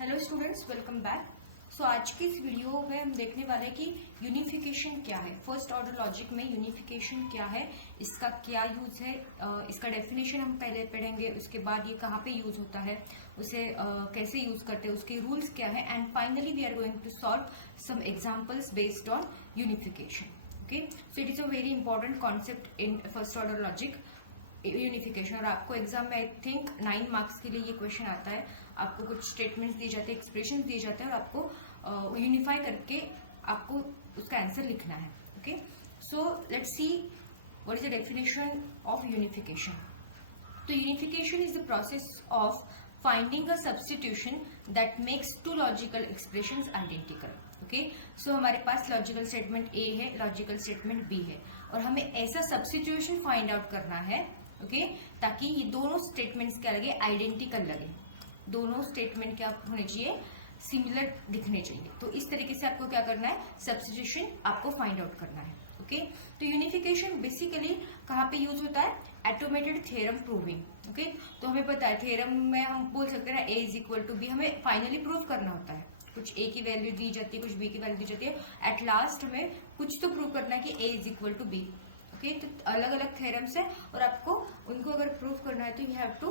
Hello students, welcome back. So आज की इस वीडियो में हम देखने वाले हैं कि यूनिफिकेशन क्या है। फर्स्ट ऑर्डर लॉजिक में यूनिफिकेशन क्या है, इसका क्या यूज है, इसका डेफिनेशन हम पहले पढ़ेंगे, उसके बाद ये कहाँ पे यूज होता है, उसे कैसे यूज करते हैं, उसके रूल्स क्या है, and finally we are going to solve some examples based on unification. Okay, so it is a very important concept in first order logic, unification. और आपको एग्जाम में आई थिंक 9 मार्क्स के लिए ये क्वेश्चन आता है। आपको कुछ स्टेटमेंट्स दिए जाते हैं, एक्सप्रेशन दिए जाते हैं और आपको यूनिफाई करके आपको उसका आंसर लिखना है। Okay, so let's see what is the definition of unification. तो unification is the process of finding a substitution that makes two logical expressions identical. Okay, so हमारे पास लॉजिकल स्टेटमेंट ए है, logical statement B है, और हमें ऐसा substitution find out करना है ओके, ताकि ये दोनों स्टेटमेंट्स क्या लगे, आइडेंटिकल लगे। दोनों स्टेटमेंट क्या होने चाहिए, सिमिलर दिखने चाहिए। तो इस तरीके से आपको क्या करना है, सब्स्टिट्यूशन आपको फाइंड आउट करना है। ओके, तो यूनिफिकेशन बेसिकली कहाँ पे यूज होता है, ऑटोमेटेड थ्योरम प्रूविंग। ओके, तो हमें पता है थ्योरम में हम बोल सकते हैं ना ए इज इक्वल टू बी, हमें फाइनली प्रूव करना होता है। कुछ ए की वैल्यू दी जाती है, कुछ बी की वैल्यू दी जाती है, एट लास्ट हमें कुछ तो प्रूव करना है कि A is equal to B. Okay, तो अलग अलग थ्योरम्स है और आपको उनको अगर प्रूव करना है तो you have to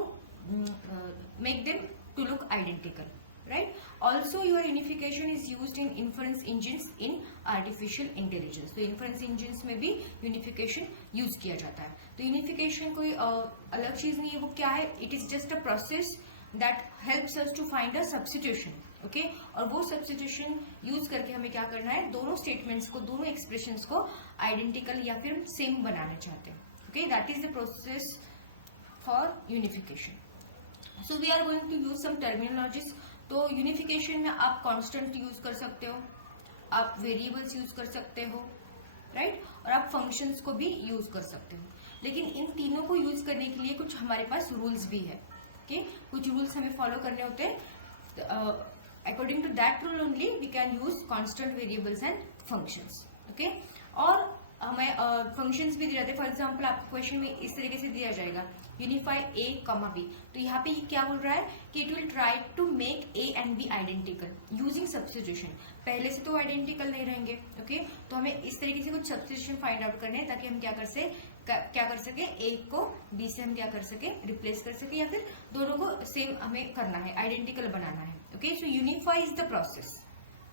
make them to look identical, right. Also your unification is used in inference engines in artificial intelligence. तो इन्फरेंस इंजिन्स में भी यूनिफिकेशन यूज किया जाता है। तो यूनिफिकेशन कोई अलग चीज नहीं है, वो क्या है, it is just a process that helps us to find a substitution. Okay, और वो सब्स्टिट्यूशन यूज करके हमें क्या करना है, दोनों स्टेटमेंट्स को, दोनों एक्सप्रेशंस को आइडेंटिकल या फिर सेम बनाना चाहते हैं। Okay, that is the process for unification. So we are going to use some terminologies. तो यूनिफिकेशन में आप कांस्टेंट यूज कर सकते हो, आप वेरिएबल्स यूज कर सकते हो, राइट, और आप फंक्शंस को भी यूज कर सकते हो। लेकिन इन तीनों को यूज करने के लिए कुछ हमारे पास रूल्स भी है। ओके, कुछ रूल्स हमें फॉलो करने होते हैं। According to that rule only we can use constant variables and functions. Okay, और हमें फंक्शंस भी दिए जाते हैं। फॉर एग्जांपल आपको क्वेश्चन में इस तरीके से दिया जाएगा, यूनिफाई ए कॉमा बी। तो यहाँ पे क्या बोल रहा है कि it will try to make A and B identical using substitution. पहले से तो आइडेंटिकल नहीं रहेंगे। ओके, तो हमें इस तरीके से कुछ सब्स्टिट्यूशन फाइंड आउट करने हैं ताकि हम क्या कर सके, ए को बी से हम क्या कर सके, रिप्लेस कर सके, या फिर दोनों को सेम हमें करना है, आइडेंटिकल बनाना है। Okay, so unify is the process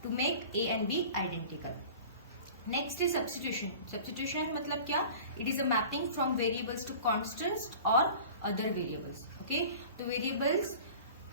to make A and B identical. Next is substitution. Substitution मतलब क्या, it is a mapping from variables to constants और अदर वेरिएबल्स। ओके, तो वेरिएबल्स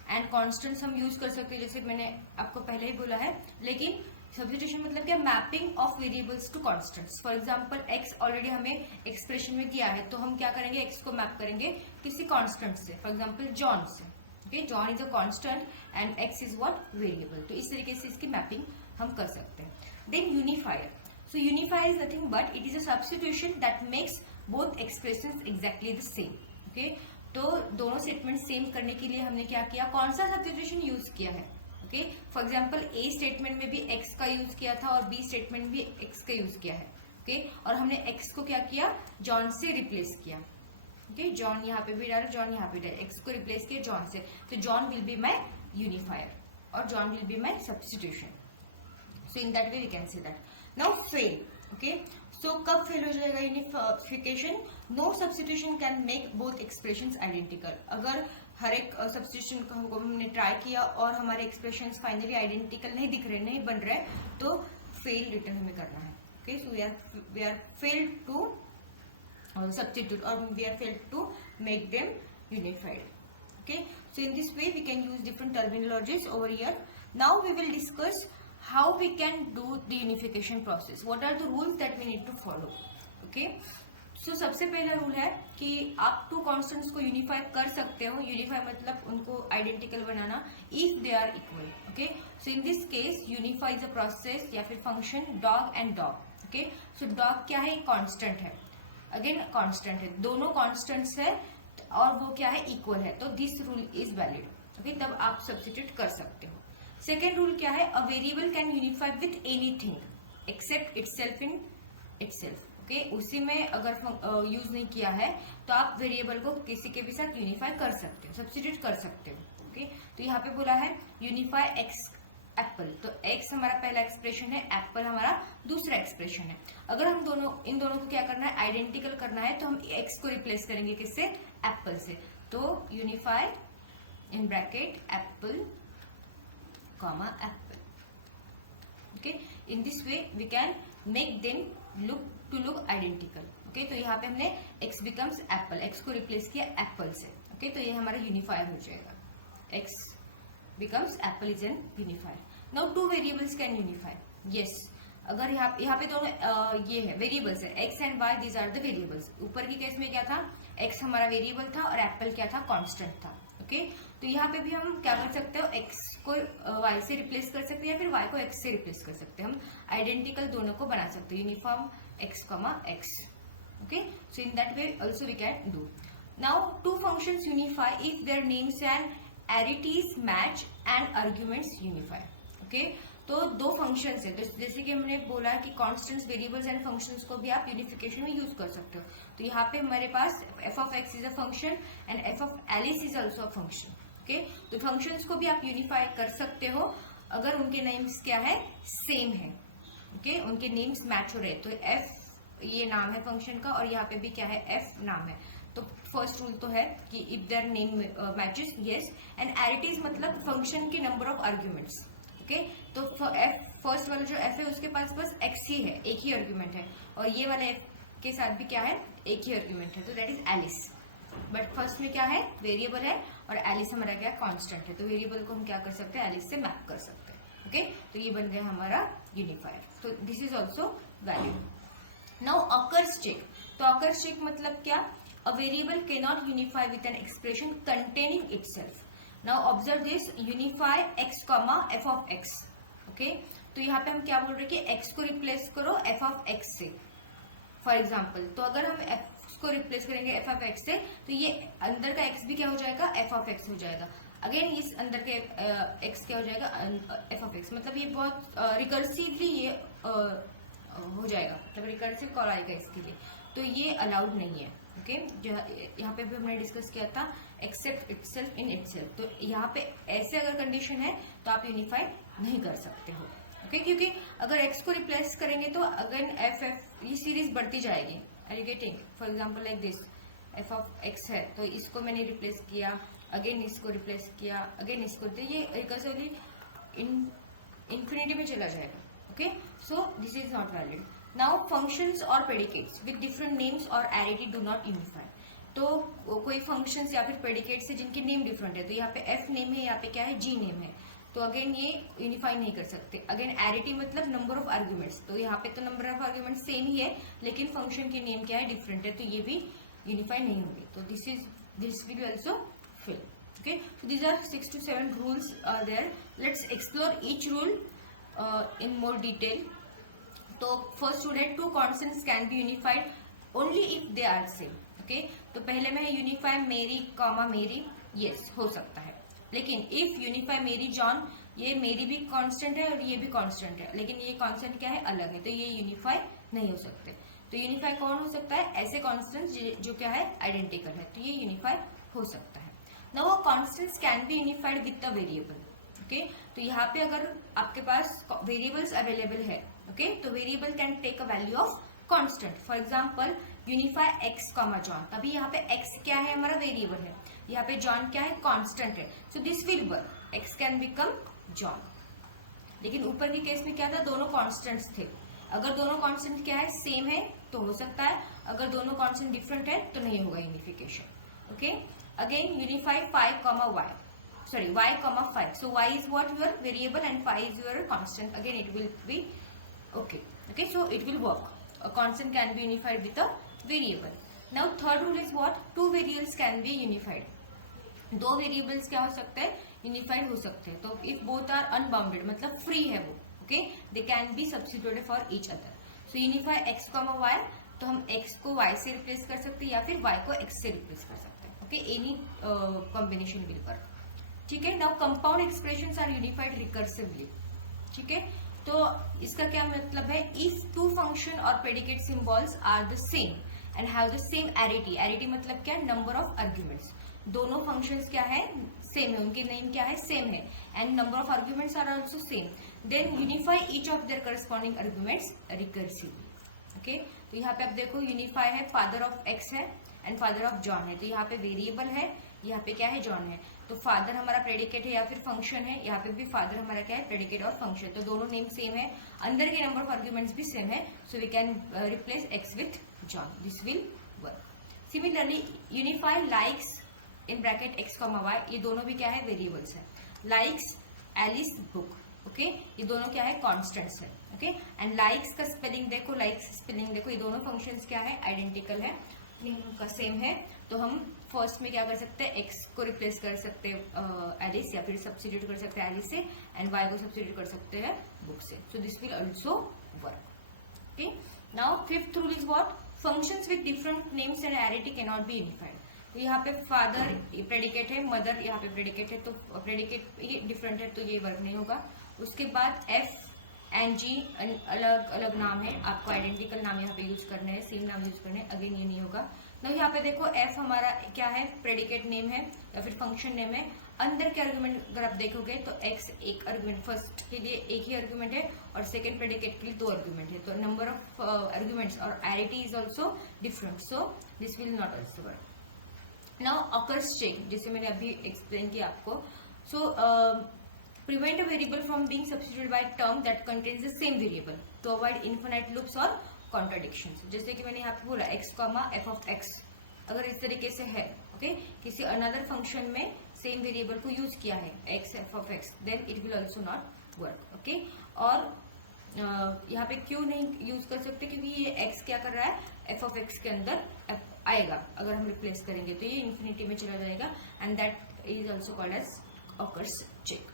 एंड कॉन्स्टेंट्स हम use कर सकते हैं, जैसे मैंने आपको पहले ही बोला है। लेकिन सब्स्टिट्यूशन मतलब क्या, mapping of variables to constants. For example X already हमें एक्सप्रेशन में दिया है, तो हम क्या करेंगे, एक्स को मैप करेंगे किसी कॉन्स्टेंट से, फॉर एग्जाम्पल जॉन से। Okay, John is a constant and x is what, variable. तो इस तरीके से इसकी मैपिंग हम कर सकते हैं। Then unifier. So unifier is nothing but it is a substitution that makes both expressions exactly the same. Okay, तो दोनों स्टेटमेंट सेम करने के लिए हमने क्या किया, कौन सा सब्स्टिट्यूशन यूज किया है। Okay, for example A statement में भी एक्स का यूज किया था और बी स्टेटमेंट में भी एक्स का यूज किया है। ओके, और हमने एक्स को क्या किया, जॉन से रिप्लेस किया। ओके, जॉन यहाँ पे भी डाला, जॉन यहाँ पे डाला, एक्स को रिप्लेस किया जॉन से, तो John will be my unifier और John will be my substitution. So in that way we can say that. Now fail. Okay, so कब फेल हो जाएगा unification, no substitution can make both expressions identical. अगर हर एक substitution को हमने try किया और हमारे एक्सप्रेशंस फाइनली आइडेंटिकल नहीं दिख रहे, नहीं बन रहे, तो फेल रिटर्न हमें करना है। Okay, so we are failed to substitute or we are failed to make them unified. Okay, so in this way we can use different terminologies over here. Now we will discuss how we can do the unification process. What are the rules that we need to follow? Okay, so सबसे पहला rule है कि आप to constants को unify कर सकते हो। Unify मतलब उनको आइडेंटिकल बनाना, if they are equal. Okay, so in this case unify is a process या फिर function dog and dog. Okay, so dog क्या है, कांस्टेंट है, अगेन कांस्टेंट है, दोनों कांस्टेंट्स है और वो क्या है, इक्वल है, तो this rule is valid. Okay, तब आप सब्स्टिट्यूट कर सकते हो। सेकेंड रूल क्या है, a variable can unify with anything accept itself in itself. Okay, उसी में अगर यूज नहीं किया है तो आप वेरिएबल को किसी के भी साथ यूनिफाई कर सकते हो, सब्स्टिट्यूट कर सकते हो। ओके, तो यहाँ पे बोला है यूनिफाई एक्स एप्पल, तो x हमारा पहला एक्सप्रेशन है, एप्पल हमारा दूसरा एक्सप्रेशन है। अगर हम इन दोनों को क्या करना है, आइडेंटिकल करना है, तो हम x को रिप्लेस करेंगे किससे, एप्पल से। तो unify in bracket apple comma apple, okay, in this way we can make them look identical. Okay, तो यहाँ पे हमने x बिकम्स एप्पल, x को रिप्लेस किया एप्पल से। ओके, तो ये हमारा यूनिफायर हो जाएगा, x becomes apple is an unifier. Now two variables can unify. Yes, अगर यहाँ पे दोनों ये है वेरिएबल्स है, x and y, these are the variables. ऊपर की केस में क्या था, x हमारा वेरिएबल था और एप्पल क्या था, कांस्टेंट था। ओके, तो यहाँ पे भी हम क्या कर सकते हो, x को y से रिप्लेस कर सकते हैं या फिर y को x से रिप्लेस कर सकते हैं। हम आइडेंटिकल दोनों को बना सकते हैं, uniform x comma x। Okay, so in that way also we can do. Now two functions unify if their names and arities match and arguments unify. Okay, तो दो फंक्शंस है, तो जैसे कि हमने बोला कि कांस्टेंट्स, वेरिएबल्स एंड फंक्शंस को भी आप यूनिफिकेशन में यूज कर सकते हो। तो यहाँ पे हमारे पास F of x is a function and F of Alice is also a function. Okay, तो फंक्शंस को भी आप यूनिफाई कर सकते हो अगर उनके नेम्स क्या है, सेम है। ओके, उनके नेम्स मैच हो रहे हैं, तो एफ ये नाम है फंक्शन का और यहाँ पे भी क्या है, एफ नाम है। तो फर्स्ट रूल तो है कि if their name matches, yes, and arities मतलब फंक्शन के नंबर ऑफ आर्ग्यूमेंट्स। ओके, तो फर्स्ट वाला जो एफ है उसके पास बस एक्स ही है, एक ही आर्ग्यूमेंट है, और ये वाले एफ के साथ भी क्या है, एक ही आर्ग्यूमेंट है, तो that is Alice. But first में क्या है, वेरिएबल है और एलिस हमारा क्या कांस्टेंट है, तो वेरिएबल को हम क्या कर सकते हैं, एलिस से मैप कर सकते हैं। ओके, तो ये बन गया हमारा यूनिफायर, तो this is also valid. Now occurs check, तो ऑकर्स चेक मतलब क्या, a variable cannot unify with an expression containing itself. Now observe this, unify x comma f of x. Okay, तो यहाँ पे हम क्या बोल रहे हैं कि x को रिप्लेस करो f of x से। फॉर एग्जाम्पल, तो अगर हम x को रिप्लेस करेंगे f of x से, तो ये अंदर का x भी क्या हो जाएगा, f of x हो जाएगा। अगेन इस अंदर के x क्या हो जाएगा, f of x, मतलब ये बहुत रिकर्सिवली ये हो जाएगा, मतलब रिकर्सिव कॉल आएगा इसके लिए, तो ये अलाउड नहीं है। ओके, यहाँ पे भी हमने डिस्कस किया था एक्सेप्ट इटसेल्फ इन इटसेल्फ, तो यहाँ पे ऐसे अगर कंडीशन है तो आप यूनिफाई नहीं कर सकते हो। ओके, क्योंकि अगर x को रिप्लेस करेंगे तो अगेन एफ ये सीरीज बढ़ती जाएगी। Are you getting? For example like this, F of X है तो इसको मैंने रिप्लेस किया, अगेन इसको रिप्लेस किया, अगेन इसको, तो ये रिकर्सिवली इन्फिनिटी में चला जाएगा। Okay, so this is not valid. Now functions और प्रेडिकेट्स विद डिफरेंट नेम्स और एरिटी डू नॉट यूनिफाई, तो कोई फंक्शंस या फिर प्रेडिकेट्स है जिनके नेम डिफरेंट है, तो यहाँ पे एफ नेम है, यहाँ पे क्या है, जी नेम है, तो अगेन ये यूनिफाई नहीं कर सकते। अगेन एरिटी मतलब नंबर ऑफ आर्ग्यूमेंट्स, तो यहाँ पे तो नंबर ऑफ आर्ग्यूमेंट्स सेम ही है लेकिन फंक्शन के नेम क्या है, डिफरेंट है, तो ये भी यूनिफाई नहीं होंगे। तो this will also fail. Okay, so these are 6 to 7 rules are there. Let's explore each rule in more detail. तो फर्स्ट रूल है, two constants can be unified only if they are same. Okay, तो पहले में unify मेरी comma मेरी, yes हो सकता है, लेकिन इफ यूनिफाई मेरी जॉन, ये मेरी भी कांस्टेंट है और ये भी कांस्टेंट है, लेकिन ये कांस्टेंट क्या है, अलग है, तो ये यूनिफाई नहीं हो सकते। तो यूनिफाई कौन हो सकता है, ऐसे कॉन्स्टेंट्स जो क्या है, आइडेंटिकल है, तो ये यूनिफाई हो सकता है। नाउ वो constants can be unified with the variable. Okay, तो यहाँ पे अगर आपके पास वेरिएबल्स अवेलेबल है, ओके, तो variable can take a value of constant. For example unify X comma John, अभी यहाँ पे एक्स क्या है, हमारा वेरिएबल है, यहाँ पे जॉन क्या है, कांस्टेंट है, सो this will work, x can become John. लेकिन ऊपर के केस में क्या था, दोनों कांस्टेंट्स थे, अगर दोनों कांस्टेंट क्या है, सेम है तो हो सकता है, अगर दोनों कांस्टेंट डिफरेंट है तो नहीं होगा unification. Okay, again unify five comma Y, sorry y comma 5, so y is what, your variable, and 5 is your constant, again it will be okay, so it will work, a constant can be unified with a variable. Now third rule is what, two variables can be unified, दो variables क्या हो सकते हैं, unified हो सकते हैं, तो if both are unbounded मतलब फ्री है वो, okay, they can be substituted for each other. So unify X comma Y, तो हम x को y से रिप्लेस कर सकते हैं या फिर y को x से रिप्लेस कर सकते हैं। Okay, any combination will work. ठीक है, now compound expressions are unified recursively. ठीक है, तो इसका क्या मतलब है, इफ टू फंक्शन और predicate symbols are the same and have the same arity, arity मतलब क्या, नंबर ऑफ आर्ग्यूमेंट्स, दोनों फंक्शंस क्या है, सेम है, उनके नेम क्या है, सेम है, and number of arguments are also same, then unify each of their corresponding arguments recursively. Okay, तो यहाँ पे आप देखो यूनिफाई है, फादर ऑफ एक्स है एंड फादर ऑफ जॉन है, तो यहाँ पे वेरिएबल है, यहाँ पे क्या है, जॉन है, तो फादर हमारा प्रेडिकेट है या फिर फंक्शन है, यहाँ पे भी फादर हमारा क्या है, प्रेडिकेट और फंक्शन, तो दोनों नेम सेम है, अंदर के नंबर ऑफ आर्ग्यूमेंट्स भी सेम है, so we can replace X with John, this will work. Similarly unify likes in bracket X comma Y, ये दोनों भी क्या है, वेरिएबल्स है, लाइक्स एलिस बुक, ओके, ये दोनों क्या है, कॉन्स्टेंट्स है, ओके, एंड लाइक्स का स्पेलिंग देखो, लाइक्स स्पेलिंग देखो, ये दोनों फंक्शंस क्या है, आइडेंटिकल है, का सेम है, तो हम फर्स्ट में क्या कर सकते हैं, एक्स को रिप्लेस कर सकते हैं एलिस, या फिर सब्स्टिट्यूट कर सकते हैं एलिस से, एंड वाई को सब्स्टिट्यूट कर सकते हैं बुक से, so this will also work. Okay, now fifth rule is what, functions with different names and arity can not be unified. तो यहाँ पे फादर प्रेडिकेट है, मदर यहाँ पे प्रेडिकेट है, तो प्रेडिकेट ये डिफरेंट है तो ये वर्क नहीं होगा। उसके बाद एफ एंड जी अलग अलग नाम है, आपको आइडेंटिकल नाम यहाँ पे यूज करना है, सेम नाम यूज करना है, अगेन ये नहीं होगा। ना यहाँ पे देखो एफ हमारा क्या है, प्रेडिकेट नेम है या फिर फंक्शन नेम है, अंदर के आर्गुमेंट अगर आप देखोगे तो एक्स एक आर्गुमेंट, फर्स्ट के लिए एक ही आर्गुमेंट है और सेकंड प्रेडिकेट के लिए दो आर्गुमेंट है, तो नंबर ऑफ आर्गुमेंट्स और arity is also different, so this will not also work. Now occurs check, जैसे मैंने अभी एक्सप्लेन किया आपको, सो prevent a variable from being substituted by a term that contains the same variable to avoid infinite loops or contradictions। जैसे कि मैंने यहाँ पे बोला x, f of x, अगर इस तरीके से है, ओके, किसी अनदर फंक्शन में सेम वेरिएबल को यूज किया है x, f of x, then it will also not work, okay. और यहाँ पे क्यों नहीं यूज कर सकते, क्योंकि ये x क्या कर रहा है, f of x के अंदर आएगा, अगर हम रिप्लेस करेंगे तो ये इन्फिनिटी में चला जाएगा, and that is also called as occurs check.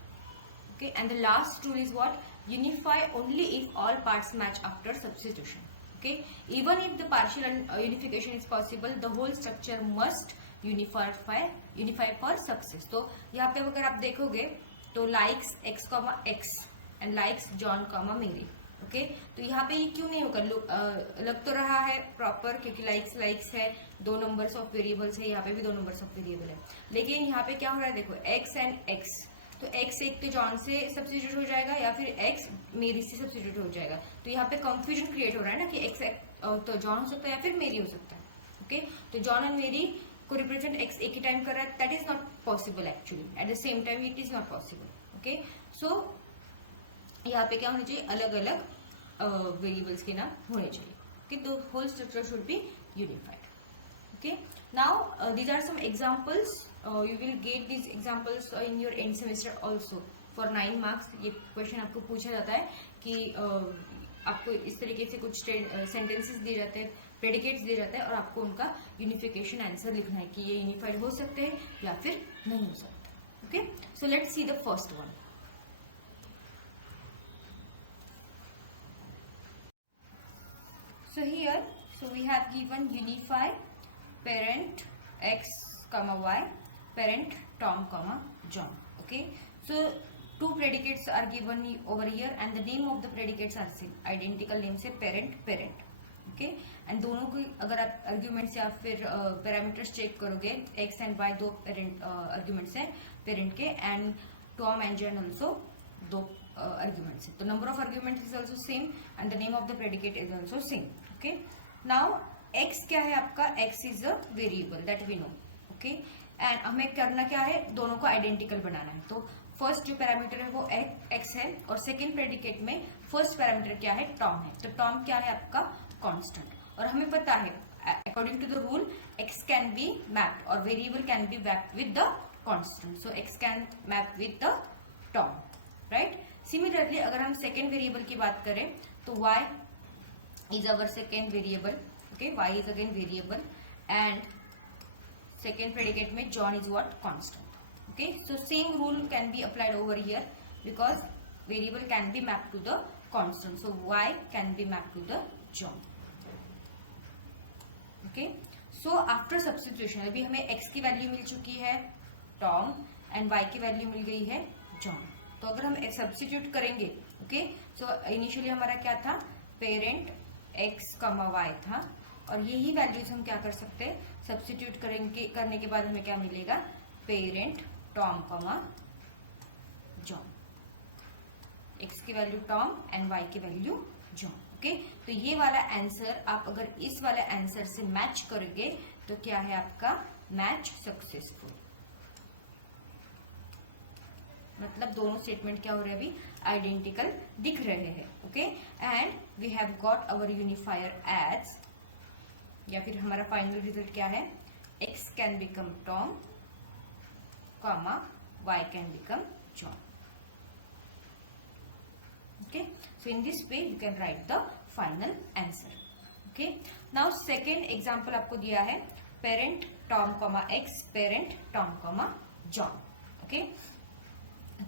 Okay, and the last rule is what, unify only if all parts match after substitution, okay, even if the partial unification is possible, the whole structure must unify for success। तो यहाँ पे अगर आप देखोगे तो likes x, x and likes John, Mary, okay, तो यहाँ पे ये क्यों नहीं होगा, लग तो रहा है प्रॉपर, क्योंकि लाइक्स है, दो नंबर्स ऑफ वेरिएबल्स है, यहाँ पे भी दो नंबर्स ऑफ वेरिएबल है, लेकिन यहाँ पे क्या हो रहा है, देखो x एंड x, तो x एक तो जॉन से सब्स्टिट्यूट हो जाएगा या फिर x मेरी से सब्स्टिट्यूट हो जाएगा, तो यहाँ पे कंफ्यूजन क्रिएट हो रहा है ना कि x तो जॉन हो सकता है या फिर मेरी हो सकता है, ओके, तो जॉन एंड मेरी को रिप्रेजेंट x एक ही टाइम कर रहा है, that is not possible actually, at the same time it is not possible, okay, so यहाँ पे क्या होना चाहिए, अलग अलग वेरिएबल्स के नाम होने चाहिए, okay, the whole structure should be unified, okay. Now these are some examples, you will get these examples in your end semester also for 9 marks। ये क्वेश्चन आपको पूछा जाता है कि आपको इस तरीके से कुछ सेंटेंसेस दिए जाते हैं, प्रेडिकेट्स दिए जाते हैं, और आपको उनका यूनिफिकेशन आंसर लिखना है कि ये यूनिफाइड हो सकते हैं या फिर नहीं हो सकते, okay. So let's see the first one. So here, so we have given unify parent x, y, parent Tom, John, okay, so two predicates are given over here and the name of the predicates are same, identical name से parent, okay, and दोनों को अगर आप arguments या फिर parameters check करोगे, x and y दो parent arguments हैं parent के, and Tom and John also दो arguments हैं, तो number of arguments is also same and the name of the predicate is also same, okay। now x क्या है आपका, x is a variable that we know, okay, and हमें करना क्या है, दोनों को आइडेंटिकल बनाना है, तो फर्स्ट जो पैरामीटर है वो x है, और सेकंड प्रेडिकेट में फर्स्ट पैरामीटर क्या है, टॉम है, तो टॉम क्या है आपका, कांस्टेंट, और हमें पता है according to the rule x can be mapped और variable can be mapped with the constant, so x can map with the Tom, right. Similarly अगर हम सेकेंड वेरिएबल की बात करें तो y is our second variable, okay, y is again variable, and second predicate में John is what, constant, okay, so same rule can be applied over here because variable can be mapped to the constant, so y can be mapped to the John, okay। so after substitution अभी हमें x की value मिल चुकी है Tom and y की value मिल गई है John, तो अगर हम सब्स्टिट्यूट करेंगे, ओके, so इनिशियली हमारा क्या था, पेरेंट x, y था, और यही वैल्यूज हम क्या कर सकते हैं, सब्स्टिट्यूट करने के बाद हमें क्या मिलेगा, parent Tom comma John, x की वैल्यू टॉम एंड y की वैल्यू जॉन। ओके, तो ये वाला आंसर आप अगर इस वाले आंसर से मैच करोगे तो क्या है आपका मैच सक्सेसफुल। मतलब दोनों स्टेटमेंट क्या हो रहे हैं अभी आइडेंटिकल दिख रहे हैं। Okay, and we have got our unifier as, या फिर हमारा फाइनल रिजल्ट क्या है, x can become Tom comma y can become John. Okay, so in this way you can write the final answer. Okay, now second example आपको दिया है parent Tom, x, parent Tom, John. Okay,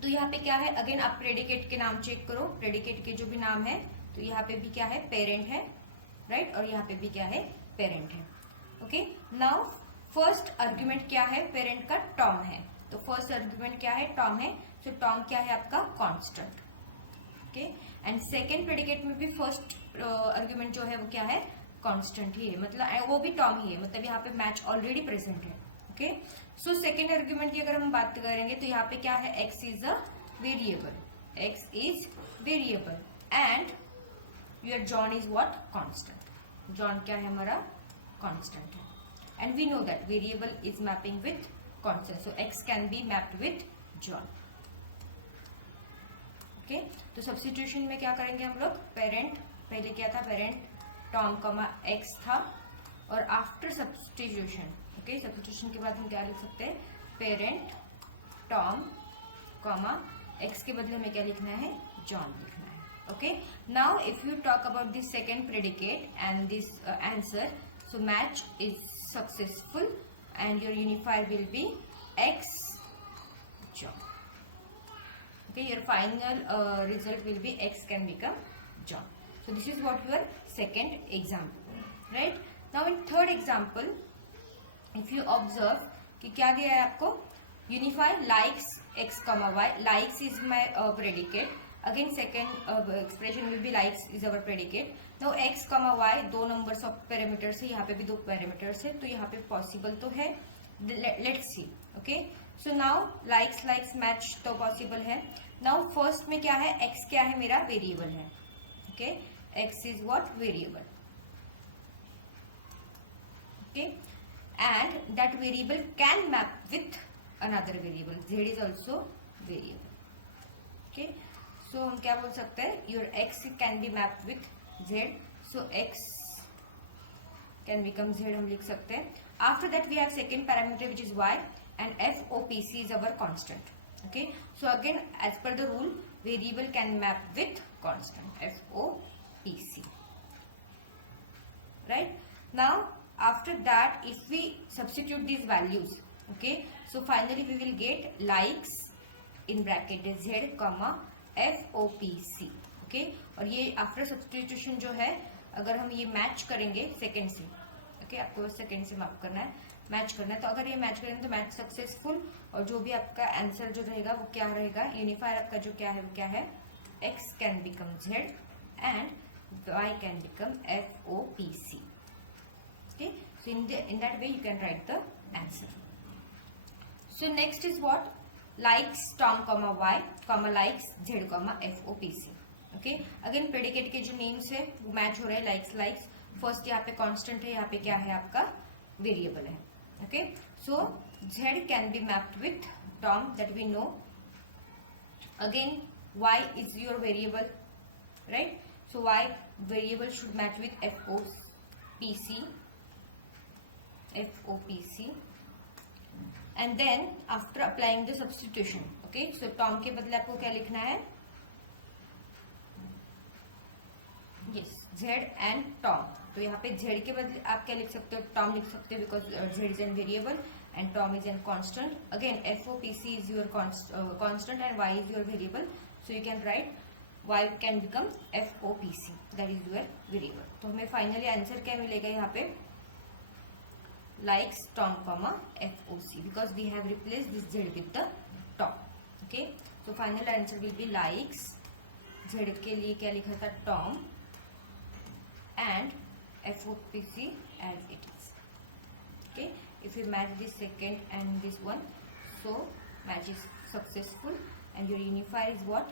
तो यहाँ पे क्या है, again आप predicate के नाम चेक करो, प्रेडिकेट के जो भी नाम है तो यहाँ पे भी क्या है पेरेंट है, राइट, और यहाँ पे भी क्या है पेरेंट है। ओके, नाउ फर्स्ट आर्ग्यूमेंट क्या है, पेरेंट का टॉम है, तो फर्स्ट आर्ग्यूमेंट क्या है टॉम है, तो टॉम क्या है आपका constant. Okay, and second predicate में भी फर्स्ट आर्ग्यूमेंट जो है वो क्या है कांस्टेंट ही है, मतलब वो भी टॉम ही है, मतलब यहाँ पे मैच ऑलरेडी प्रेजेंट है। ओके, सो सेकेंड आर्ग्यूमेंट की अगर हम बात करेंगे तो यहाँ पे क्या है x is a variable, x is variable and your John is what constant, John क्या है हमारा कांस्टेंट है, and we know that variable is mapping with constant, so x can be mapped with John. Okay, तो substitution में क्या करेंगे हम लोग, पेरेंट पहले क्या था, पेरेंट टॉम कॉमा एक्स था, और आफ्टर सब्स्टिट्यूशन, ओके, सब्स्टिट्यूशन के बाद हम क्या लिख सकते हैं, पेरेंट टॉम कॉमा एक्स के बदले में क्या लिखना है, जॉन लिखना है। Okay, now if you talk about this second predicate and this answer, so match is successful and your unifier will B x John. Okay, your final result will be x can become John. So this is what your second example, right? Now in third example, if you observe कि क्या दिया है आपको, unify likes x comma y, likes is my predicate, again second expression will be likes is our predicate. Now x comma y दो numbers of parameters है, यहाँ पे भी दो parameters है, तो यहाँ पे possible तो है, let's see. Okay, so now likes match तो possible है। now first में क्या है, x क्या है मेरा वेरिएबल है। okay, x is what variable. okay, and that variable can map with another variable, z is also variable. okay, so हम क्या बोल सकते हैं, your x can be mapped with z, so x can become z हम लिख सकते हैं। after that we have second parameter which is y and FOPC is our constant. Okay, so again as per the rule variable can map with constant FOPC, right? Now after that if we substitute these values, okay, so finally we will get likes in bracket z comma FOPC. okay, और ये after substitution जो है अगर हम ये match करेंगे second से, okay, आपको सेकेंड से मैप करना है, मैच करना है, तो अगर ये मैच करेंगे तो मैच सक्सेसफुल, और जो भी आपका आंसर जो रहेगा वो क्या रहेगा, यूनिफायर आपका जो क्या है वो क्या है, x can become z and y can become FOPC. okay, so in that way you can write the answer. so next is what, likes Tom comma y comma likes z comma FOPC. okay, again predicate के जो names है वो match हो रहे हैं, likes first यहाँ पे constant है, यहाँ पे क्या है आपका वेरिएबल है। okay, so z can be mapped with Tom, that we know. again y is your variable, right? so y variable should match with FOPC, and then after applying the substitution, okay, so Tom के बदले आपको क्या लिखना है, yes, z and Tom, तो यहाँ पे z के बदले आप क्या लिख सकते हो, Tom लिख सकते हो, because z is an variable and Tom is an constant. again FOPC is your constant and y is your variable, so you can write y can become FOPC, that is your variable. तो हमें finally answer क्या मिलेगा यहाँ पे, likes Tom comma FOC, because we have replaced this z with the Tom. okay, so final answer will be likes, z के लिए क्या लिखा था Tom and FOPC as it is. okay, if you match this second and this one, so match is successful, and your unifier is what?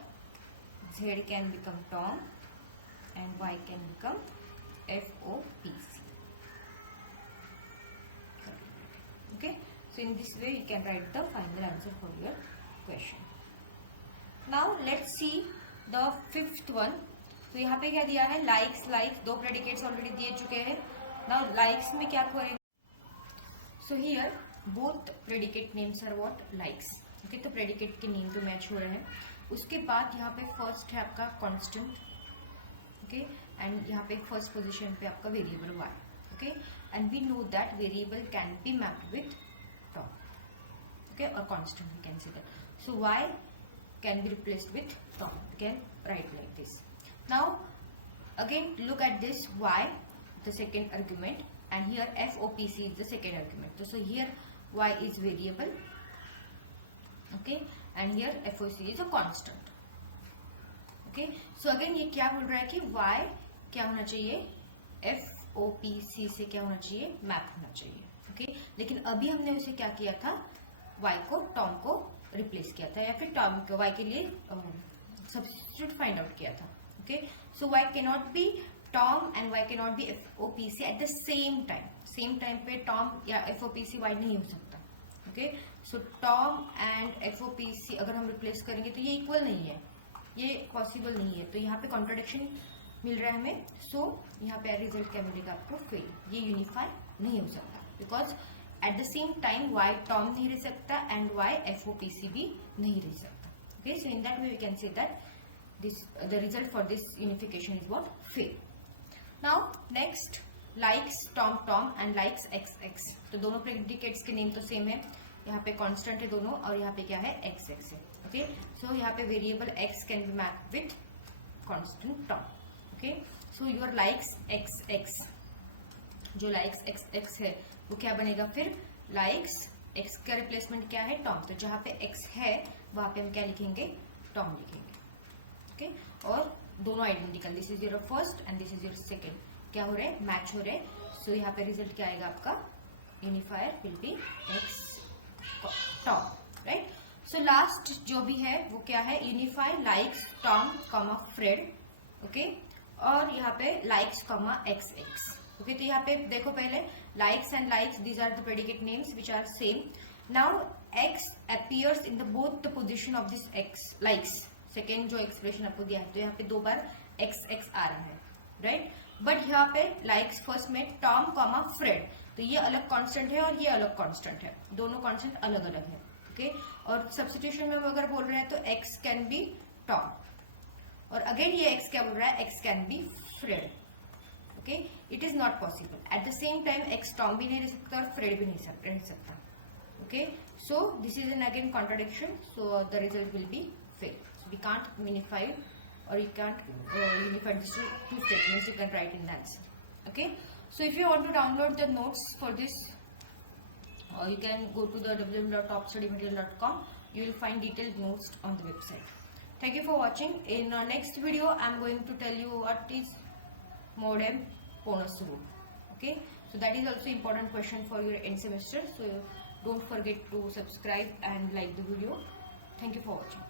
Z can become Tom and Y can become FOPC. Okay, so in this way you can write the final answer for your question. Now let's see the fifth one. तो यहाँ पे क्या दिया है? Likes दो predicates already दिए चुके हैं. नाउ लाइक्स में क्या करेंगे? So here both predicate names are what? Likes. Okay, तो प्रेडिकेट के नेम जो मैच हो रहे हैं. उसके बाद यहाँ पे फर्स्ट है आपका कांस्टेंट. ओके, एंड यहाँ पे फर्स्ट पोजीशन पे आपका variable y. Okay, and we know that variable can be mapped with Tom. Okay, और constant we can see that. So y can be replaced with Tom. You can write like this. Now again look at this y, the second argument, and here FOPC is the second argument. So here y is variable, okay, and here FOPC is a constant. Okay, so again ये क्या बोल रहा है कि y क्या होना चाहिए? FOPC से क्या होना चाहिए? मैप होना चाहिए. Okay, लेकिन अभी हमने उसे क्या किया था? y को टॉम को रिप्लेस किया था, या फिर टॉम को वाई के लिए सब्स्टिट्यूट फाइंड आउट किया था. Okay, so Y can not be Tom and Y can not be FOPC at the same time. Same time पे टॉम या FOPC वाई नहीं हो सकता. Okay, so Tom and FOPC अगर हम रिप्लेस करेंगे तो ये इक्वल नहीं है, ये पॉसिबल नहीं है. तो यहाँ पे कॉन्ट्राडिक्शन मिल रहा है हमें. सो यहाँ पे रिजल्ट क्या मिलेगा आपको? फेल. ये यूनिफाई नहीं हो सकता, because at the same time y Tom नहीं रह सकता and y FOPC भी नहीं रह सकता. Okay, so in that way we can say that this the result for this unification is what? Fail. Now next, likes Tom and likes XX. तो दोनों predicates के नेम तो सेम है. यहाँ पे कांस्टेंट है दोनों, और यहाँ पे क्या है? XX है. ओके, सो यहाँ पे variable x can be mapped with constant Tom. Okay, so your likes XX, जो लाइक्स XX है वो क्या बनेगा फिर? लाइक्स x का रिप्लेसमेंट क्या है? टॉम. तो जहां पे x है वहां पे हम क्या लिखेंगे? टॉम लिखेंगे. ओके, और दोनों identical. This is your first and this is your second. क्या हो रहा है? मैच हो रहे हैं. सो यहाँ पे रिजल्ट क्या आएगा आपका? Unifier will be x Tom. Right. So last जो भी है वो क्या है? Unify likes Tom comma Fred. Okay, और यहाँ पे लाइक्स कॉमा XX. ओके, तो यहाँ पे देखो पहले likes and likes, these are the predicate names which are same. Now x appears in the both the position of this x likes. Second जो expression आपको दिया है, तो यहाँ पे दो बार XX आ रहा है. राइट, बट यहाँ पे likes फर्स्ट में टॉम कॉमा फ्रेड. तो ये अलग कांस्टेंट है और ये अलग कांस्टेंट है. दोनों कांस्टेंट अलग अलग है. ओके, और सब्स्टिट्यूशन में हम अगर बोल रहे हैं तो x कैन बी टॉम, और अगेन ये x क्या बोल रहा है? x can be Fred. Okay, it is not possible. At the same time, x Tom भी नहीं रह सकता और Fred भी नहीं रह सकता. Okay, so this is an again contradiction. So the result will be fail. So we can't unify, or you can't unify these two statements. You can write in the answer. Okay, so if you want to download the notes for this, you can go to the www.topstudymaterial.com. You will find detailed notes on the website. Thank you for watching. In our next video, I am going to tell you what is modem bonus root. Okay, so that is also important question for your end semester. So don't forget to subscribe and like the video. Thank you for watching.